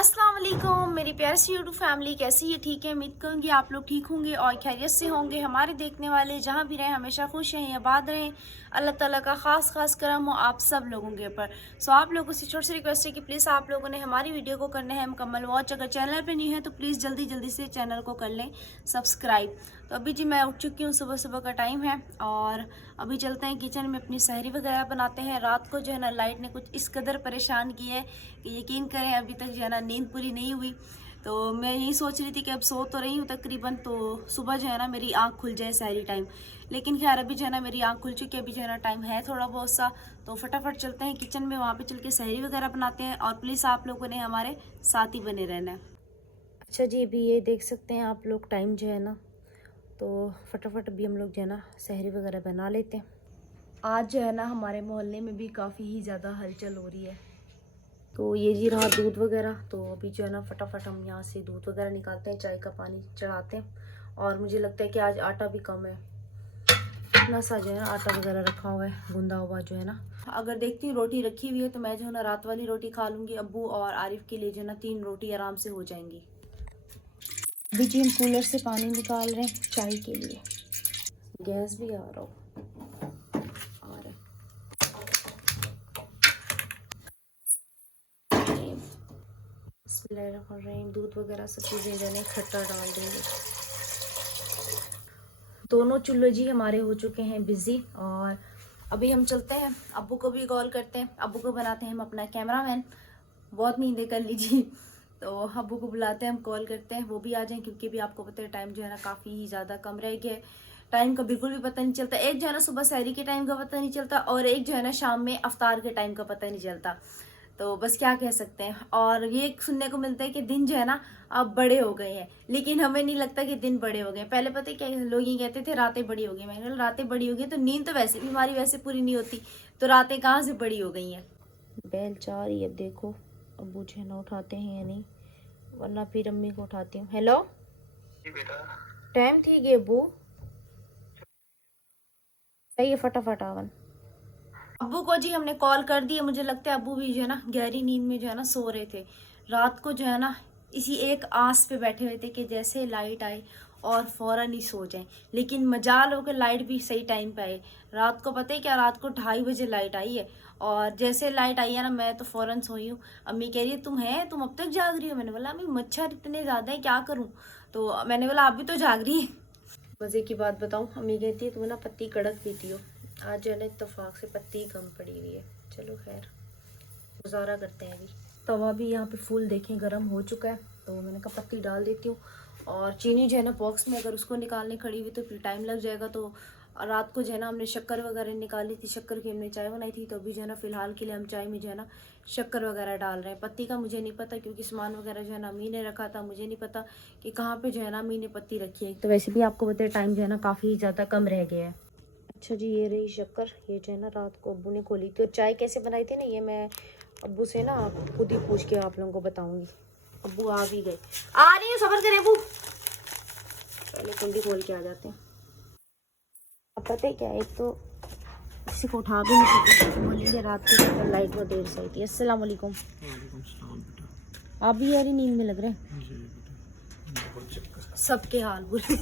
अस्सलाम वालेकुम मेरी प्यारी सी यूट्यूब फैमिली, कैसी है? ठीक है, उम्मीद करूँगी आप लोग ठीक होंगे और खैरियत से होंगे। हमारे देखने वाले जहाँ भी रहें हमेशा खुश रहें, आबाद रहें। अल्लाह ताला का ख़ास करम हो आप सब लोगों के ऊपर। सो आप लोगों से छोटी सी रिक्वेस्ट है कि प्लीज़ आप लोगों ने हमारी वीडियो को करना है मुकम्मल वॉच। अगर चैनल पर नहीं है तो प्लीज़ जल्दी से चैनल को कर लें सब्सक्राइब। तो अभी जी मैं उठ चुकी हूँ, सुबह का टाइम है और अभी चलते हैं किचन में, अपनी सहरी वगैरह बनाते हैं। रात को जो है ना लाइट ने कुछ इस कदर परेशान की है कि यकीन करें अभी तक जो है ना नींद पूरी नहीं हुई। तो मैं यही सोच रही थी कि अब सो तो रही हूँ तकरीबन, तो सुबह जो है ना मेरी आँख खुल जाए सहरी टाइम। लेकिन खैर अभी जो है ना मेरी आँख खुल चुकी है, अभी जो है ना टाइम है थोड़ा बहुत सा। तो फटाफट चलते हैं किचन में, वहाँ पे चल के सहरी वगैरह बनाते हैं और प्लीज़ आप लोगों ने हमारे साथ ही बने रहना है। अच्छा जी, अभी ये देख सकते हैं आप लोग टाइम जो है ना, तो फटाफट अभी हम लोग जो है ना सहरी वगैरह बना लेते हैं। आज जो है ना हमारे मोहल्ले में भी काफ़ी ही ज़्यादा हलचल हो रही है। तो ये जी रहा दूध वगैरह, तो अभी जो है ना फटाफट हम यहाँ से दूध वगैरह निकालते हैं, चाय का पानी चढ़ाते हैं। और मुझे लगता है कि आज आटा भी कम है, इतना सा जो है ना आटा वगैरह रखा हुआ है गूंदा हुआ जो है ना। अगर देखती हूँ रोटी रखी हुई है तो मैं जो है ना रात वाली रोटी खा लूँगी। अब्बू और आरिफ के लिए जो है ना 3 रोटी आराम से हो जाएंगी। अभी जी हम कूलर से पानी निकाल रहे हैं चाय के लिए। गैस भी आ रहा है। बिस्मिल्लाहिर्रहमानिर्रहीम। दूध वगैरह सब चीज़ें जो है खट्टा डाल देंगे। दोनों चूल्हे जी हमारे हो चुके हैं बिज़ी और अभी हम चलते हैं, अब्बू को भी कॉल करते हैं। अब्बू को बनाते हैं हम अपना कैमरामैन, बहुत नींदें कर लीजिए। तो अब्बू को बुलाते हैं, हम कॉल करते हैं, वो भी आ जाएं क्योंकि भी आपको पता है टाइम जो है ना काफ़ी ही ज़्यादा कम रह गया है। टाइम का बिल्कुल भी पता नहीं चलता। एक जो है ना सुबह सहरी के टाइम का पता नहीं चलता और एक जो है ना शाम में अफ्तार के टाइम का पता नहीं चलता। तो बस क्या कह सकते हैं। और ये सुनने को मिलता है कि दिन जो है ना अब बड़े हो गए हैं, लेकिन हमें नहीं लगता कि दिन बड़े हो गए। पहले पता है क्या लोग ये कहते थे रातें बड़ी हो गई। मैंने कहा रातें बड़ी हो गई तो नींद तो वैसे भी हमारी वैसे पूरी नहीं होती, तो रातें कहाँ से बड़ी हो गई हैं। बैल चाह रही है, अब देखो अब्बू जो है ना उठाते हैं या नहीं, वरना फिर अम्मी को उठाती हूँ। हेलो बेटा, टाइम ठीक है अब्बू, सही है फटाफट आवन। अब्बू को जी हमने कॉल कर दी है। मुझे लगता है अब्बू भी जो है ना गहरी नींद में जो है ना सो रहे थे। रात को जो है ना इसी एक आस पे बैठे हुए थे कि जैसे लाइट आए और फौरन ही सो जाएं। लेकिन मजाल हो के लाइट भी सही टाइम पे आई। रात को पता है क्या, रात को 2:30 बजे लाइट आई है और जैसे लाइट आई है ना मैं तो फौरन सोई हूँ। अम्मी कह रही है तुम अब तक जाग रही हो? मैंने बोला अम्मी मच्छर इतने ज़्यादा है क्या करूँ। तो मैंने बोला आप भी तो जाग रही है। मज़े की बात बताऊँ, अम्मी कहती है तुम ना पत्ती कड़क पीती हो। आज जो है ना इत्तेफाक से पत्ती कम पड़ी हुई है। चलो खैर गुजारा करते हैं। अभी तवा भी यहाँ पे फुल देखें गर्म हो चुका है, तो मैंने कहा पत्ती डाल देती हूँ। और चीनी जो है ना बॉक्स में, अगर उसको निकालने खड़ी हुई तो फिर टाइम लग जाएगा। तो रात को जो है ना हमने शक्कर वगैरह निकाली थी, शक्कर की हमने चाय बनाई थी। तो अभी जो है ना फ़िलहाल के लिए हम चाय में जो है ना शक्कर वगैरह डाल रहे हैं। पत्ती का मुझे नहीं पता क्योंकि सामान वगैरह जो है ना अम्मी ने रखा था, मुझे नहीं पता कि कहाँ पे जो है ना अम्मी ने पत्ती रखी है। तो वैसे भी आपको पता है टाइम जो है ना काफ़ी ज़्यादा कम रह गया है। अच्छा जी, ये रही शक्कर। ये जो है ना रात को अब्बू ने खोली थी। और चाय कैसे बनाई थी ना ये मैं अब्बू से ना खुद ही पूछ के आप लोगों को बताऊंगी। अब्बू आ भी गए, आ रही है, सबर करें अब्बू, पहले कुंडी खोल के आ जाते हैं। अब पता है क्या, एक तो किसी को उठा भी नहीं सकते, बोलेंगे रात को लाइट में देर से आई थी। अस्सलाम वालेकुम। आप भी यारी नींद में लग रहे हैं। सबके हाल बुरे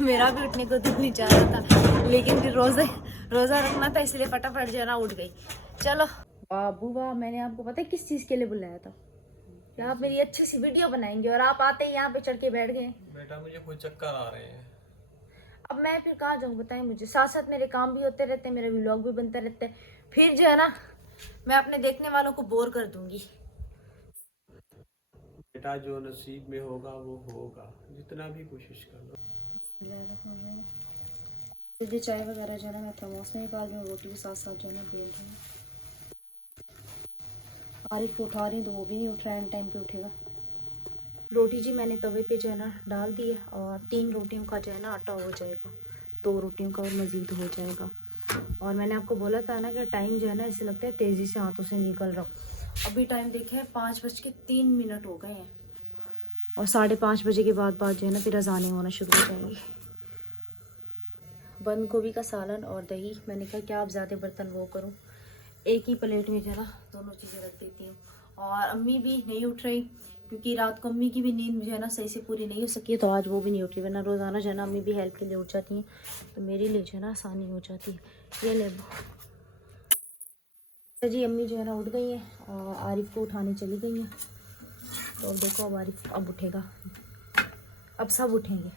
मेरा भी उठने को दिल नहीं चाह रहा था, लेकिन फिर रोज़ा रखना था इसलिए फटाफट जो है ना उठ गई। चलो बाबू वाह, मैंने आपको पता है किस चीज़ के लिए बुलाया था कि आप मेरी अच्छी सी वीडियो बनाएंगे और आप आते ही यहाँ पे चढ़ के बैठ गए। बेटा मुझे कोई चक्कर आ रहे हैं। अब मैं फिर कहाँ जाऊँ बताएं, मुझे साथ साथ मेरे काम भी होते रहते हैं, मेरे व्लॉग भी बनते रहते हैं। फिर जो है ना मैं अपने देखने वालों को बोर कर दूंगी। बेटा जो नसीब में होगा वो होगा, जितना भी कोशिश कर लो। फिर चाय वगैरह जो है ना मैं थर्मोस में निकाल रही हूँ, रोटी के साथ साथ जो है ना बेल रही हूँ। आरिफ को उठा रही हूँ तो वो भी नहीं उठ रहा है, टाइम पे उठेगा। रोटी जी मैंने तवे पे जो है ना डाल दी है और 3 रोटियों का जो है ना आटा हो जाएगा, 2 रोटियों का और मज़ीद हो जाएगा। और मैंने आपको बोला था ना कि टाइम जो है ना ऐसे लगता है तेज़ी से हाथों से निकल रहा। अभी टाइम देखें 5:03 हो गए हैं और 5:30 बजे के बाद जो है ना फिर अजानें होना शुरू हो जाएंगी। बंद गोभी का सालन और दही, मैंने कहा क्या आप ज़्यादा बर्तन वो करूँ, एक ही प्लेट में जो है ना दोनों चीज़ें रख देती हूँ। और अम्मी भी नहीं उठ रही क्योंकि रात को अम्मी की भी नींद जो है ना सही से पूरी नहीं हो सकी है, तो आज वो भी नहीं उठी। वरना रोज़ाना जो है ना अम्मी भी हेल्प के लिए उठ जाती हैं, तो मेरे लिए जो है ना आसानी हो जाती है। ये ले जी, अम्मी जो है ना उठ गई हैं और आरिफ को उठाने चली गई हैं। तो अब देखो, अब आरिफ अब उठेगा, अब सब उठेंगे।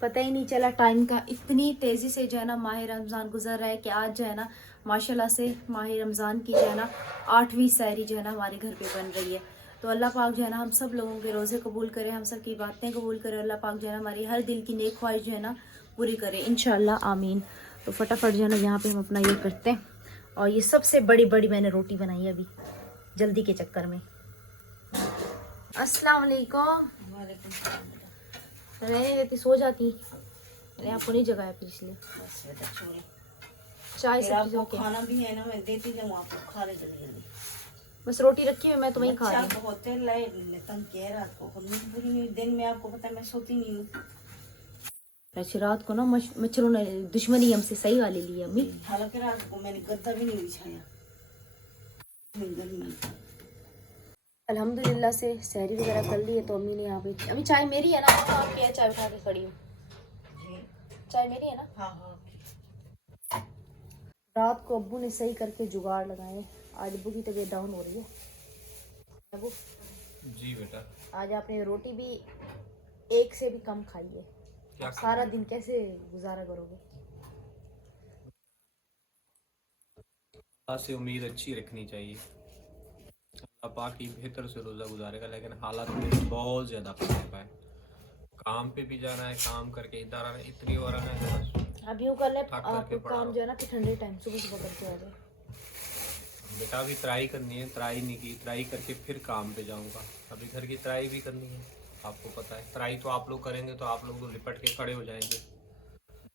पता ही नहीं चला टाइम का, इतनी तेज़ी से जो है ना माह रमज़ान गुजर रहा है कि आज जो है ना माशाल्लाह से माह रमज़ान की जो है ना 8वीं सहरी जो है ना हमारे घर पे बन रही है। तो अल्लाह पाक जो है ना हम सब लोगों के रोज़े कबूल करे, हम सब की बातें कबूल करे। अल्लाह पाक जो है ना हमारी हर दिल की नेक ख्वाहिश जो है ना पूरी करे इंशाल्लाह, आमीन। तो फटाफट जो है ना यहाँ पे हम अपना ये करते हैं। और ये सबसे बड़ी बड़ी मैंने रोटी बनाई है अभी जल्दी के चक्कर में। अस्सलाम वालेकुम। रहने देती, सो जाती। अरे आपको नहीं जगाया फिर इसलिए। चाय सब्जी खाना भी है ना, मैं देती जाऊँ आपको, खा ले जल्दी जल्दी। बस रोटी रखी हुई, मैं तो वहीं खा रही हूँ। बहुत तंग किया है रात को, नींद पूरी नहीं हुई। दिन में आपको पता है मैं सोती नहीं हूँ। ऐसी रात को ना मच्छरों ने दुश्मनी हमसे सही वाली ली है अम्मी। हालांकि रात को मैंने गद्दा भी नहीं बिछाया। अल्हम्दुलिल्लाह से सहरी वगैरह कर ली है, तो अम्मी ने यहाँ पे अभी चाय मेरी है ना, आपकी है, चाय उठा के खड़ी हूँ। चाय मेरी है ना। हाँ हाँ। रात को अब्बू ने सही करके जुगाड़ लगाए। आज अब्बू की तबीयत डाउन हो रही है। अब्बू जी बेटा, आज आपने रोटी भी एक से भी कम खाई है। क्या सारा दिन कैसे गुजारा करोगे? अल्लाह से उम्मीद अच्छी रखनी चाहिए, अल्लाह पाक ही बेहतर से रोज़ा गुजारेगा। लेकिन हालात मेरी बहुत ज़्यादा खराब है, काम पे भी जाना है, काम करके इधर आना, इतनी और आना है बस। अब यूँ कर ले, थक आप करके पड़ा काम जो है ना फिर ठंडे टाइम सुबह सुबह करके आ जाए। बेटा अभी तराई करनी है, तराई नहीं की, तराई करके फिर काम पे जाऊंगा। अभी घर की तराई भी करनी है, आपको पता है। तराई तो आप लोग करेंगे तो आप लोग तो लिपट के खड़े हो जाएंगे।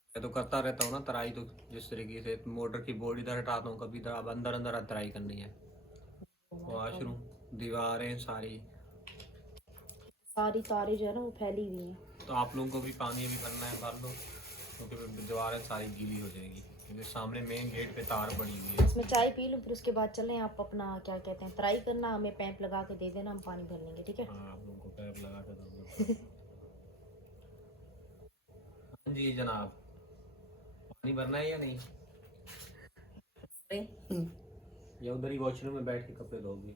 मैं तो करता रहता हूँ ना तराई, तो जिस तरीके से मोटर की बोर्ड इधर हटाता हूँ, कभी इधर, अब अंदर अंदर तराई करनी है। वॉशरूम, दीवारें सारी तारें जो है ना वो फैली हुई हैं। तो आप लोगों को भी पानी अभी भरना है, भर लो, क्योंकि दीवारें सारी गीली हो जाएगी। क्योंकि सामने मेन गेट पे तार पड़ी हुई है। इसमें चाय पी लूँ, फिर उसके बाद चलें। आप अपना क्या कहते हैं ट्राई करना, हमें पैप लगा के दे देना, हम पानी भर लेंगे, ठीक है? हाँ, आप लोगों को पैप लगा के दूंगा। हाँ जी जनाब, पानी भरना है या नहीं? या उधर ही वॉशरूम में बैठ के कपड़े धोगी?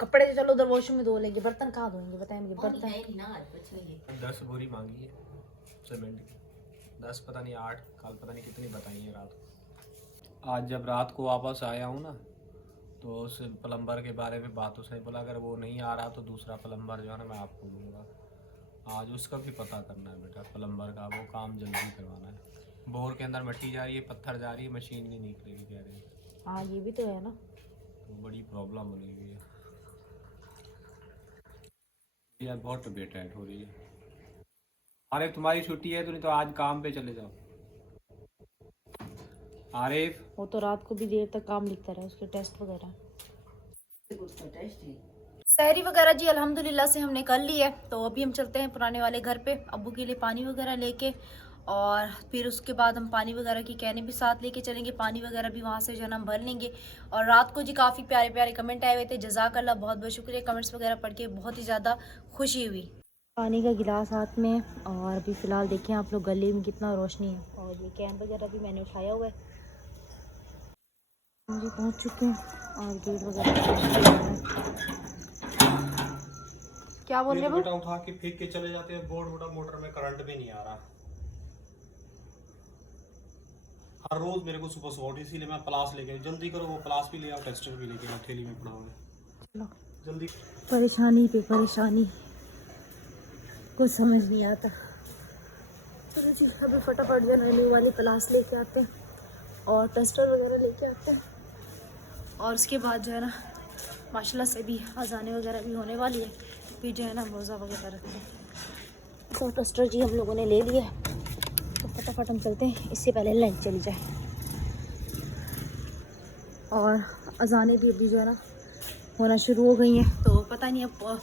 कपड़े तो चलो उधर वॉशरूम में धो लेंगे, बर्तन कहाँ धोएंगे बताएं मुझे? बर्तन 10 बोरी मांगी है सीमेंट की, 10 पता नहीं 8, कल पता नहीं कितनी बताई है रात को। आज जब रात को वापस आया हूँ ना, तो उस प्लम्बर के बारे में बात उसने बोला, अगर वो नहीं आ रहा तो दूसरा प्लम्बर जो है ना मैं आपको दूंगा। आज उसका भी पता करना है बेटा, प्लम्बर का वो काम जल्दी करवाना है। बोर के अंदर मिट्टी जा रही है, पत्थर जा रही है, मशीन नहीं निकलेगी कह रहे हैं। हाँ ये भी तो है ना, तो बड़ी प्रॉब्लम बनी हुई है यार, बहुत तबीयत टाइट हो रही है। अरे तुम्हारी छुट्टी है तो, नहीं तो आज काम पे चले जाओ। आरिफ, वो तो रात को भी देर तक काम लिखता रहा, उसके टेस्ट वगैरह। सहरी वगैरह जी अल्हम्दुलिल्लाह से हमने कर ली है। तो अभी हम चलते हैं पुराने वाले घर पे अब्बू के लिए पानी वगैरह लेके, और फिर उसके बाद हम पानी वगैरह की कैने भी साथ लेके चलेंगे, पानी वगैरह भी वहाँ से जो है ना हम भर लेंगे। और रात को जी काफ़ी प्यारे प्यारे कमेंट आए हुए थे, जज़ाकल्लाह, बहुत बहुत शुक्रिया। कमेंट्स वगैरह पढ़ के बहुत ही ज़्यादा खुशी हुई। पानी का गिलास हाथ में, और अभी फ़िलहाल देखें आप लोग गले में कितना रोशनी है। और ये कैन वगैरह भी मैंने उठाया हुआ है। जी पहुँच चुके हैं, और गेट वगैरह क्या बोल रहे बेटा उठा के फेंक के चले जाते हैं, बोर्ड मोटा मोटर में करंट भी नहीं आ रहा। हर रोज मेरे को सुबह सुबह, इसीलिए मैं प्लास लेके, जल्दी करो वो प्लास भी ले आओ, टेस्टर भी लेके आओ, थैली में पड़ा हुआ है, जल्दी। परेशानी पे परेशानी, कुछ समझ नहीं आता। चलो जी अभी फटाफट जो है न्यू वाली प्लास लेके आते हैं, और टेस्टर वगैरह लेके आते हैं, और उसके बाद जो है ना माशाल्लाह से भी अज़ाने वगैरह भी होने वाली है, फिर जो है ना रोज़ा वगैरह रखते हैं। तो टेस्टर जी हम लोगों ने ले लिया है, तो फटाफट हम चलते हैं, इससे पहले लाइट चली जाए। और अज़ाने भी अभी जो है ना होना शुरू हो गई हैं, तो पता नहीं अब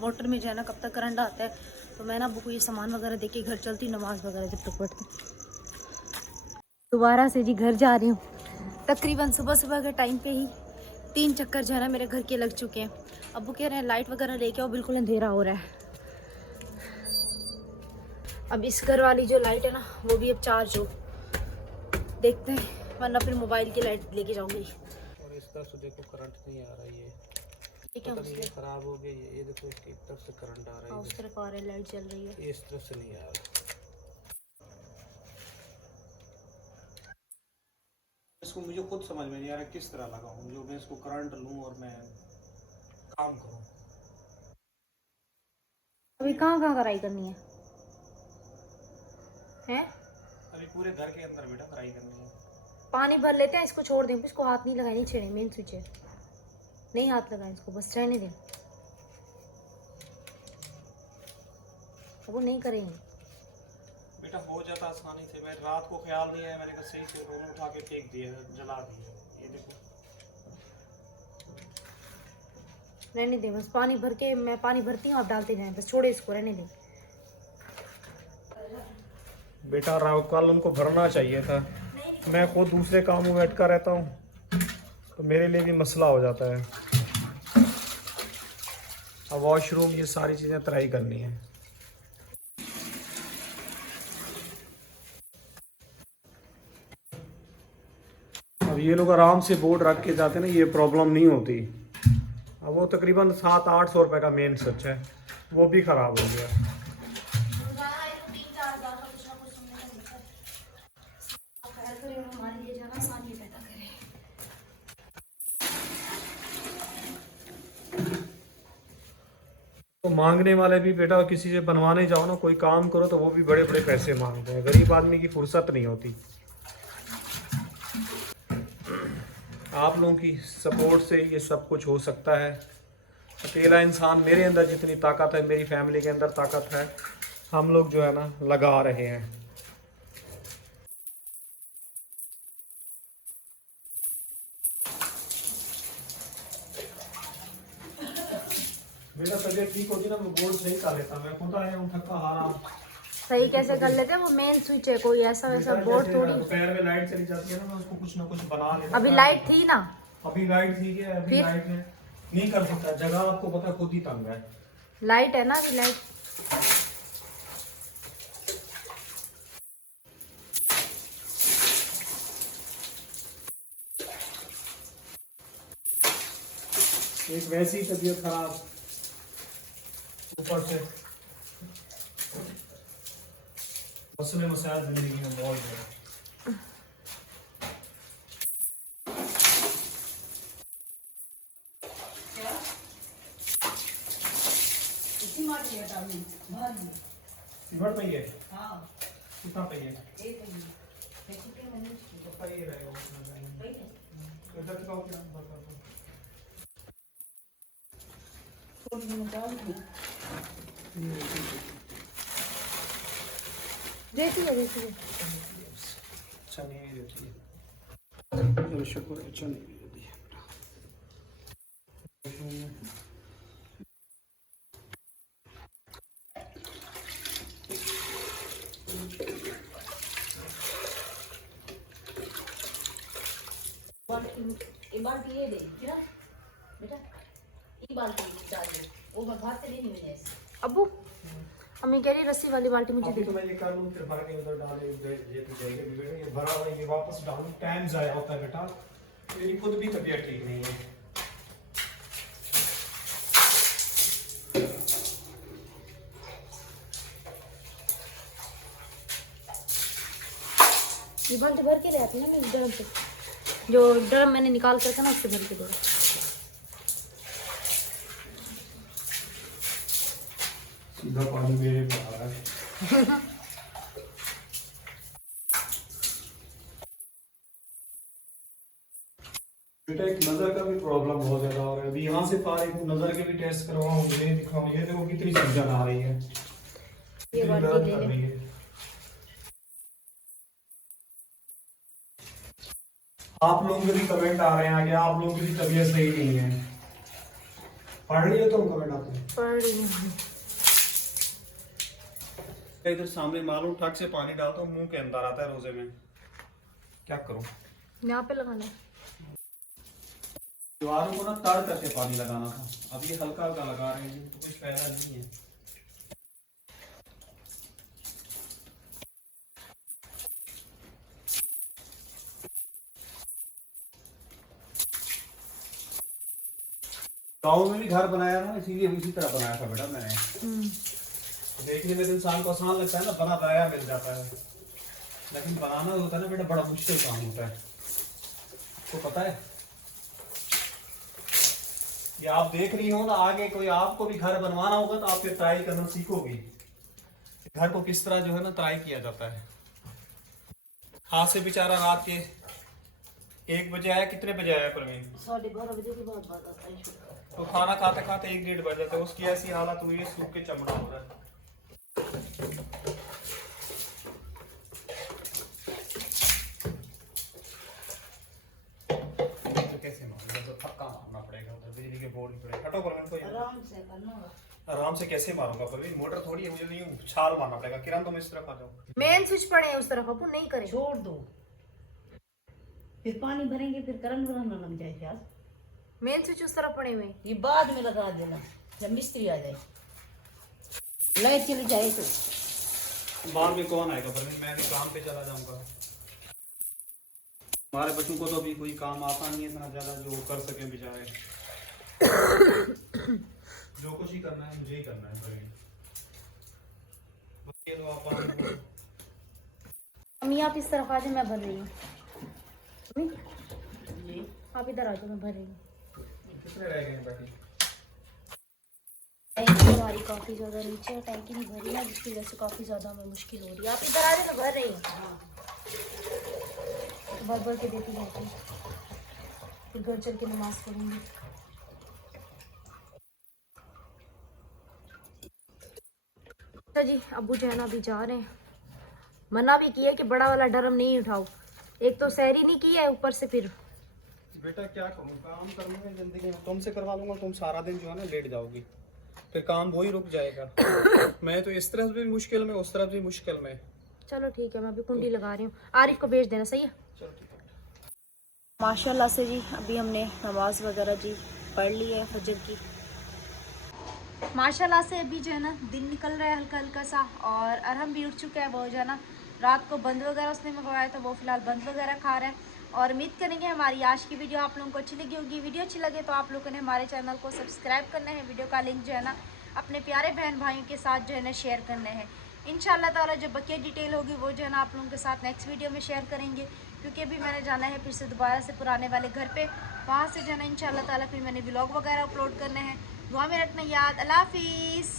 मोटर में जो है ना कब तक करंट आता है। तो मैं ना अब्बू को ये सामान वगैरह देके घर चलती, नमाज़ वगैरह जब तक पढ़ती। दोबारा से जी घर जा रही हूँ, तकरीबन सुबह सुबह के टाइम पे ही 3 चक्कर जो है ना मेरे घर के लग चुके हैं। अब्बू कह रहे हैं लाइट वगैरह लेके आओ, बिल्कुल अंधेरा हो रहा है। अब इस घर वाली जो लाइट है ना वो भी अब चार्ज हो, देखते हैं, वरना फिर मोबाइल की लाइट लेके जाऊंगी। और इस तरफ से देखो करंट नहीं आ रहा है, ये क्या पता नहीं ये मसला? खराब हो गया। ये देखो इसकी तरफ से करंट आ रहा है, उस तरफ आ रहा है, लाइट चल रही है। ये इस तरफ से नहीं आ रहा। इसको मुझे खुद समझ में नहीं आ रहा किस तरह लगाऊं जो मैं इसको करंट लूं और मैं काम करूं। अभी कहाँ कहाँ कराई करनी है हैं? अभी पूरे घर के अंदर बेटा फ्राई करनी है। पानी भर लेते हैं, इसको छोड़ दें, इसको हाथ नहीं लगाए, नहीं छेड़े, मेन स्विच है, नहीं हाथ लगाए इसको, बस रहने दें। वो नहीं करेंगे बेटा हो जाता आसानी से। मैं रात को ख्याल नहीं आया, मैंने कहा सही से दोनों उठा के फेंक दिया, जला दिया। ये देखो रहने दें, बस पानी भर के, मैं पानी भरती हूँ, आप डालते जाएं, बस छोड़े इसको, रहने दें। बेटा कल उनको भरना चाहिए था। मैं खुद दूसरे काम में अटका रहता हूँ तो मेरे लिए भी मसला हो जाता है। अब वॉशरूम ये सारी चीज़ें ट्राई करनी है। अब ये लोग आराम से बोर्ड रख के जाते ना, ये प्रॉब्लम नहीं होती। अब वो तकरीबन 700-800 रुपये का मेन स्विच है, वो भी ख़राब हो गया। तो मांगने वाले भी बेटा किसी से बनवाने जाओ ना, कोई काम करो तो वो भी बड़े बड़े पैसे मांगते हैं। गरीब आदमी की फुर्सत नहीं होती। आप लोगों की सपोर्ट से ये सब कुछ हो सकता है। अकेला इंसान, मेरे अंदर जितनी ताकत है, मेरी फैमिली के अंदर ताकत है, हम लोग जो है ना लगा रहे हैं। मेरा तबीयत ठीक होती ना, मैं बोर्ड सही कर लेता। मैं खुद आया हूँ थका हारा। सही कैसे कर लेते हैं? वो मेन स्विच है, कोई ऐसा वैसा बोर्ड थोड़ी। दोपहर में लाइट चली जाती है ना, मैं उसको कुछ ना कुछ बना लेता। अभी लाइट थी ना, अभी लाइट थी क्या? अभी फिर? लाइट है, नहीं कर सकता। जगह आपको पता खुद ही तंग है। लाइट है ना अभी, लाइट। एक वैसी तबीयत खराब, ऊपर से मसले मसाइल जिंदगी में बहुत है। सिमट पे है? हाँ। कितना पे है? एक तो पे ही रहेगा उसमें। इधर दिखाओ क्या बता दो। देती है, देती है। अच्छा नहीं देती है, चलो शुक्र है, अच्छा नहीं देती है। बाल्टी ये दे बेटा, ये बाल्टी डाल दे, वो मैं भात नहीं मिले। अब्बू अम्मी कह रही रस्सी वाली बाल्टी मुझे अभी दे। तो मैं ये कर लूँ, फिर भर के उधर डाले, ये तो जाएगा बेटा। ये भरा हुआ ये वापस डालूं, टाइम ज़ाया होता है बेटा। मेरी खुद भी तबीयत ठीक नहीं है। ये बाल्टी भर के ले आती है ना, मैं ड्रम से, जो ड्रम मैंने निकाल कर ना उससे भर के दे। सीधा पानी मेरे पे आ रहा है। बेटा एक नजर का भी प्रॉब्लम बहुत ज्यादा हो रहा है। अभी यहाँ से फारिग हूँ, नजर के भी टेस्ट करवाऊँ, ये दिखाऊँ। ये देखो कितनी सूजन आ रही है, ये बाल्टी ले ले। आप लोगों के भी कमेंट आ रहे हैं आगे, आप लोगों की भी तबीयत सही नहीं है। पढ़ रही हो तुम कमेंट आते हैं? पढ़ रही हूँ। इधर सामने मालूम ठग से पानी डालता हूँ, मुंह के अंदर आता है रोजे में, क्या करूँ? यहाँ पे लगाना है। दीवारों को ना तड़ करके पानी लगाना था, अब ये हल्का हल्का लगा रहे हैं तो कुछ फायदा नहीं है। गाँव में भी घर बनाया था इसीलिए इसी तरह बनाया था बेटा मैंने। देखने में तो इंसान को आसान लगता है ना, बना बनाया मिल जाता है, लेकिन बनाना होता है ना बेटा बड़ा मुश्किल काम होता है। तो पता है ये आप देख रही हो ना, आगे कोई आपको भी घर बनवाना होगा तो आप फिर ट्राई करना सीखोगी घर को किस तरह जो है ना ट्राई किया जाता है। हाथ से बेचारा रात के 1 बजे आया, कितने बजे आया प्रवीण? 12:30 बजे के बाद बात आता है। तो खाना खाते खाते 1-1:30 बज जाता है, उसकी ऐसी हालत हुई है, सूख के चमड़ा हो रहा है। तो कैसे मारूंगा, तो थक्का मारना पड़ेगा, उधर बिजली के बोर्ड पड़े। हटो प्रवीण को, आराम से करना होगा। आराम से कैसे मारूंगा प्रवीण, मोटर थोड़ी है, मुझे नहीं छाल मारना पड़ेगा। किरण तुम इस तरफ आ जाओ। मेन स्विच पड़े हैं उस तरफ, अबू नहीं करें। छोड़ दो, फिर पानी भरेंगे, फिर करंट भरना लग जाएगा। मेन स्विच उस तरफ पड़े हुए हैं। ये बाद में लगा देना जब मिस्त्री आ जाए, लाइट चली जाए तो। बाद में कौन आएगा प्रवीण, मैं भी काम पे चला जाऊंगा। हमारे बच्चों को तो अभी कोई काम आता नहीं है इतना ज्यादा जो कर सके बेचारे। जो कुछ ही करना है मुझे ही करना है प्रवीण। ये तो आप अम्मी आप इस तरफ आ जाए, मैं भर रही हूँ। अम्मी जी आप इधर आ जाओ, मैं भर रही हूँ। कितने रह गए बाकी? टैंकी हमारी काफ़ी ज़्यादा नीचे है, टैंकी नहीं भरी है, जिसकी वजह से काफ़ी ज़्यादा हमें मुश्किल हो रही है। आप इधर आ जाए, मैं भर रही हूँ। भर भर के देती जाती हूँ, फिर घर चल के नमाज पढ़ूंगी। अच्छा जी, अब्बू जो है ना अभी जा रहे हैं। मना भी किया कि बड़ा वाला ड्रम नहीं उठाओ, एक तो सैरी नहीं की है, ऊपर से फिर बेटा क्या करूँ, काम करने में जिंदगी में तुमसे करवा लूंगा, तुम सारा दिन जो है ना लेट जाओगी, फिर काम वही रुक जाएगा। मैं तो इस तरफ भी मुश्किल में, उस तरफ भी मुश्किल में। चलो ठीक है, मैं अभी कुंडी लगा रही हूँ। आरिफ को भेज देना, सही है। चलो ठीक है। माशाल्लाह से जी अभी हमने नमाज वगैरह जी पढ़ ली है फजर की। माशाल्लाह से अभी जो है ना दिन निकल रहा है हल्का हल्का सा, और अरहम भी उठ चुका है। वो जो है ना रात को बंद वगैरह उसने मंगवाया था, वो फिलहाल बंद वगैरह खा रहा है। और उम्मीद करेंगे हमारी आज की वीडियो आप लोगों को अच्छी लगी होगी। वीडियो अच्छी लगे तो आप लोगों ने हमारे चैनल को सब्सक्राइब करना है, वीडियो का लिंक जो है ना अपने प्यारे बहन भाइयों के साथ जो है ना शेयर करना है। इंशाल्लाह ताला जो बकिया डिटेल होगी वो जो है ना आप लोगों के साथ नेक्स्ट वीडियो में शेयर करेंगे, क्योंकि अभी मैंने जाना है फिर से दोबारा से पुराने वाले घर पे, वहाँ से जो है ना इंशाल्लाह ताला फिर मैंने व्लॉग वगैरह अपलोड करने हैं। दुआ में रखना याद। अल्लाह हाफिज़।